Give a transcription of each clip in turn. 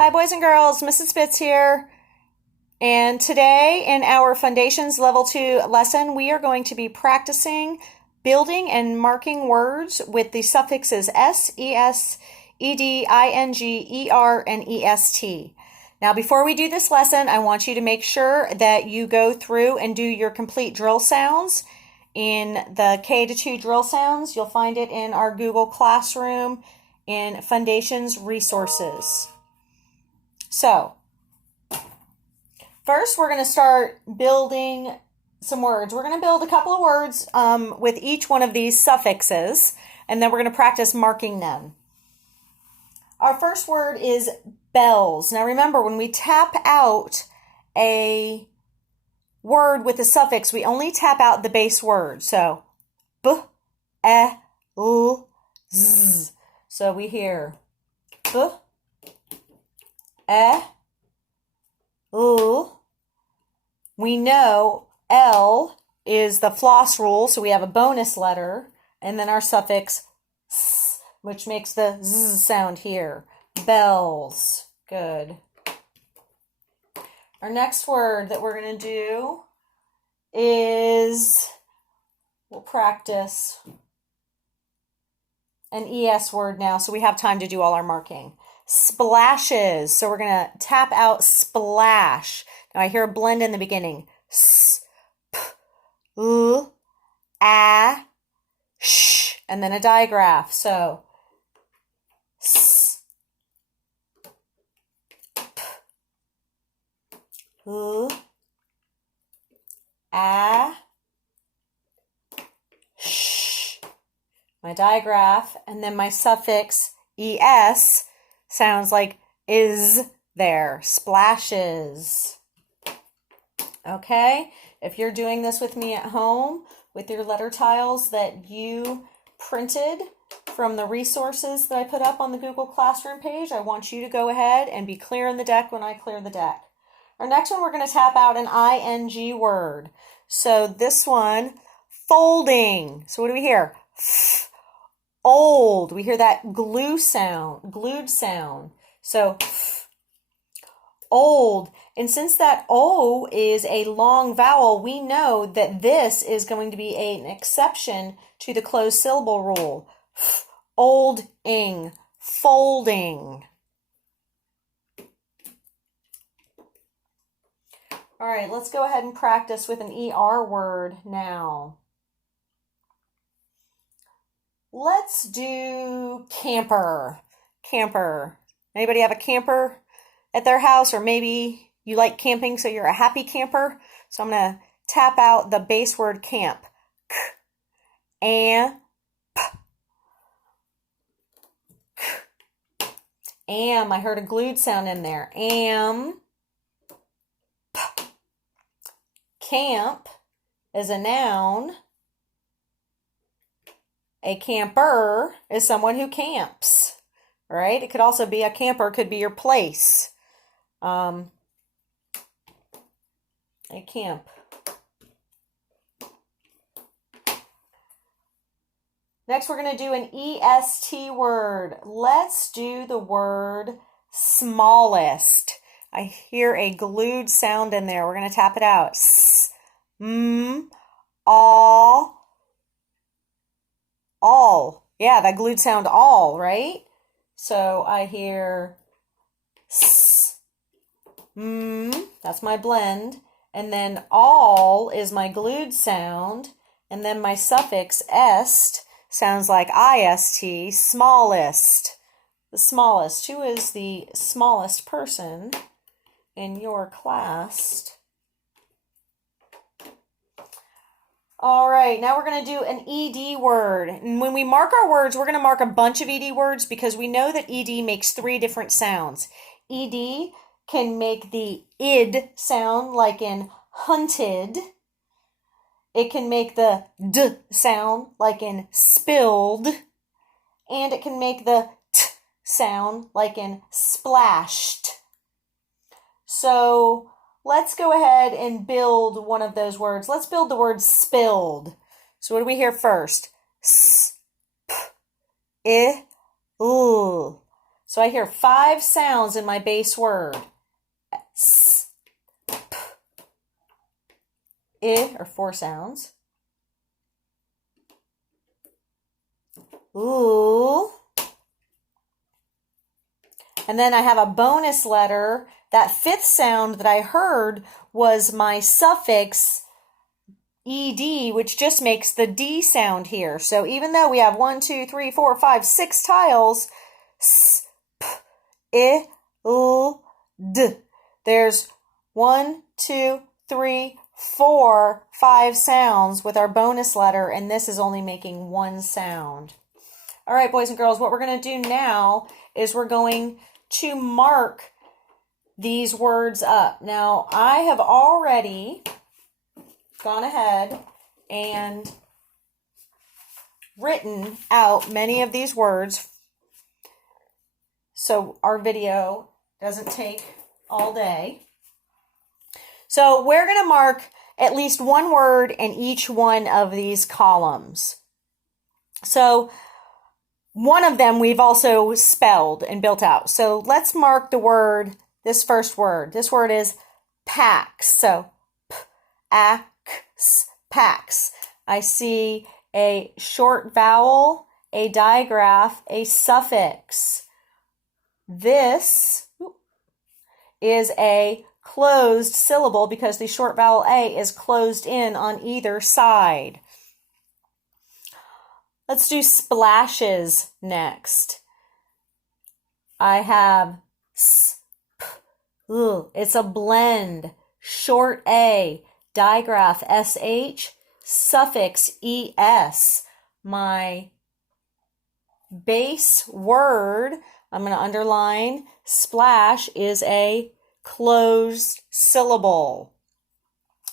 Hi, boys and girls. Mrs. Spitz here. And today, in our Fundations Level 2 lesson, we are going to be practicing building and marking words with the suffixes s, es, ed, ing, er, and est. Now, before we do this lesson, I want you to make sure that you go through and do your complete drill sounds in the K-2 drill sounds. You'll find it in our Google Classroom in Fundations resources. So, first we're going to start building some words. We're going to build a couple of words with each one of these suffixes, and then we're going to practice marking them. Our first word is bells. Now remember, when we tap out a word with a suffix, we only tap out the base word. So, b, e, l, z. So we hear b, e, l. We know L is the floss rule, so we have a bonus letter, and then our suffix s, which makes the z sound here. Bells. Good. Our next word that we're going to do is, we'll practice an ES word now, so we have time to do all our marking. Splashes. So we're going to tap out splash. Now I hear a blend in the beginning. S, p, l, a, sh, and then a digraph. So, s, p, l, a, sh. My digraph, and then my suffix es sounds like is there. Splashes. Okay, if you're doing this with me at home with your letter tiles that you printed from the resources that I put up on the Google Classroom page, I want you to go ahead and be clear in the deck when I clear the deck. Our next one, we're going to tap out an ing word. So this one, folding. So what do we hear? F, old. We hear that glued sound. So f, old. And since that O is a long vowel, we know that this is going to be an exception to the closed syllable rule. Old-ing, folding. All right, let's go ahead and practice with an ER word now. Let's do camper. Camper. Anybody have a camper at their house, or maybe you like camping, so you're a happy camper? So I'm going to tap out the base word camp. K, and, p. K. Am. I heard a glued sound in there. Am. P. Camp is a noun. A camper is someone who camps, right? It could also be a camper, could be your place. A camp. Next, we're going to do an EST word. Let's do the word smallest. I hear a glued sound in there. We're going to tap it out. S, m, all. Yeah, that glued sound all, right? So I hear s, m, that's my blend. And then all is my glued sound. And then my suffix est sounds like ist, smallest. The smallest. Who is the smallest person in your class? All right, now we're going to do an ED word. And when we mark our words, we're going to mark a bunch of ED words because we know that ED makes 3 different sounds. ED can make the id sound, like in hunted. It can make the d sound, like in spilled. And it can make the t sound, like in splashed. So let's go ahead and build one of those words. Let's build the word spilled. So what do we hear first? S, p, I, l. So I hear 5 sounds in my base word. S, p, I, or 4 sounds. Ooh. And then I have a bonus letter. That 5th sound that I heard was my suffix ed, which just makes the D sound here. So even though we have 1, 2, 3, 4, 5, 6 tiles, s, p, I, l, d. There's 1, 2, 3, 4, 5 sounds with our bonus letter, and this is only making 1 sound. All right, boys and girls, what we're going to do now is we're going to mark these words up. Now, I have already gone ahead and written out many of these words so our video doesn't take all day. So we're going to mark at least one word in each one of these columns. So one of them we've also spelled and built out. So let's mark the word, this first word. This word is packs. So p-a-x, packs. I see a short vowel, a digraph, a suffix. This is a closed syllable because the short vowel A is closed in on either side. Let's do splashes next. I have s, p, l. It's a blend. Short A, digraph sh, suffix es. My base word, I'm going to underline, splash, is a closed syllable.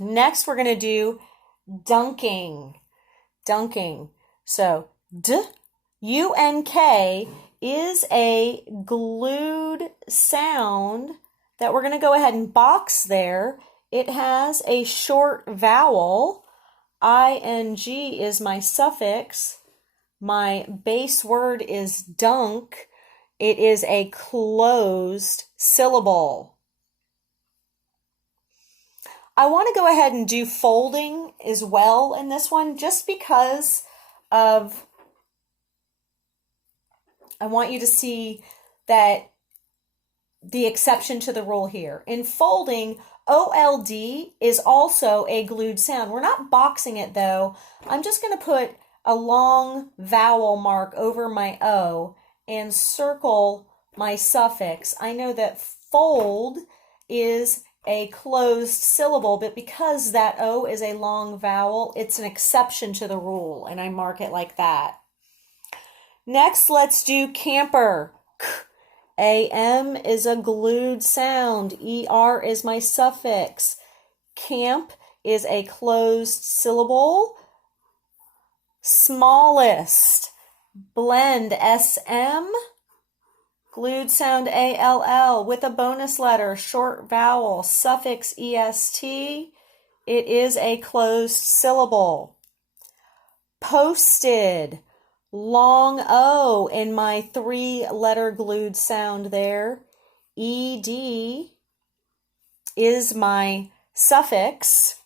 Next, we're going to do dunking. Dunking. So, D-U-N-K is a glued sound that we're going to go ahead and box there. It has a short vowel. I-N-G is my suffix. My base word is dunk. It is a closed syllable. I want to go ahead and do folding as well in this one just because of, I want you to see that the exception to the rule here. In folding, OLD is also a glued sound. We're not boxing it though. I'm just going to put a long vowel mark over my O and circle my suffix. I know that fold is a closed syllable, but because that O is a long vowel, it's an exception to the rule, and I mark it like that. Next, let's do camper. K-A-M is a glued sound. E-R is my suffix. Camp is a closed syllable. Smallest. Blend, S-M. Glued sound A-L-L with a bonus letter, short vowel, suffix E-S-T. It is a closed syllable. Posted, long O in my 3-letter glued sound there. E-D is my suffix.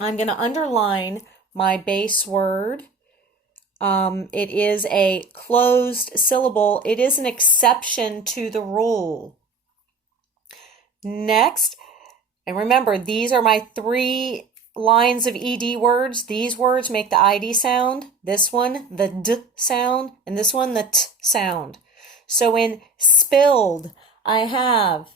I'm going to underline my base word. It is a closed syllable. It is an exception to the rule. Next, and remember, these are my 3 lines of ED words. These words make the ID sound. This one, the D sound, and this one, the T sound. So in spilled, I have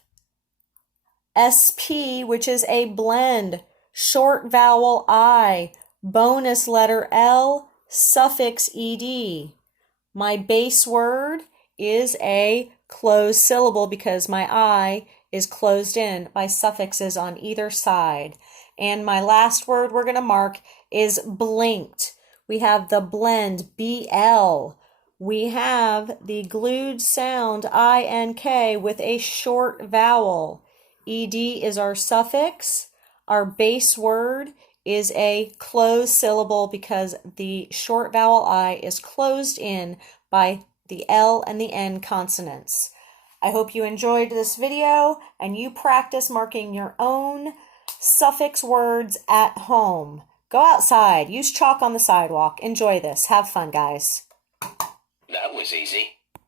SP, which is a blend, short vowel I, bonus letter L, suffix ed. My base word is a closed syllable because my I is closed in by suffixes on either side. And my last word we're going to mark is blinked. We have the blend BL. We have the glued sound INK with a short vowel. ED is our suffix. Our base word is a closed syllable because the short vowel I is closed in by the L and the N consonants. I hope you enjoyed this video and you practice marking your own suffix words at home. Go outside, use chalk on the sidewalk. Enjoy this. Have fun, guys. That was easy.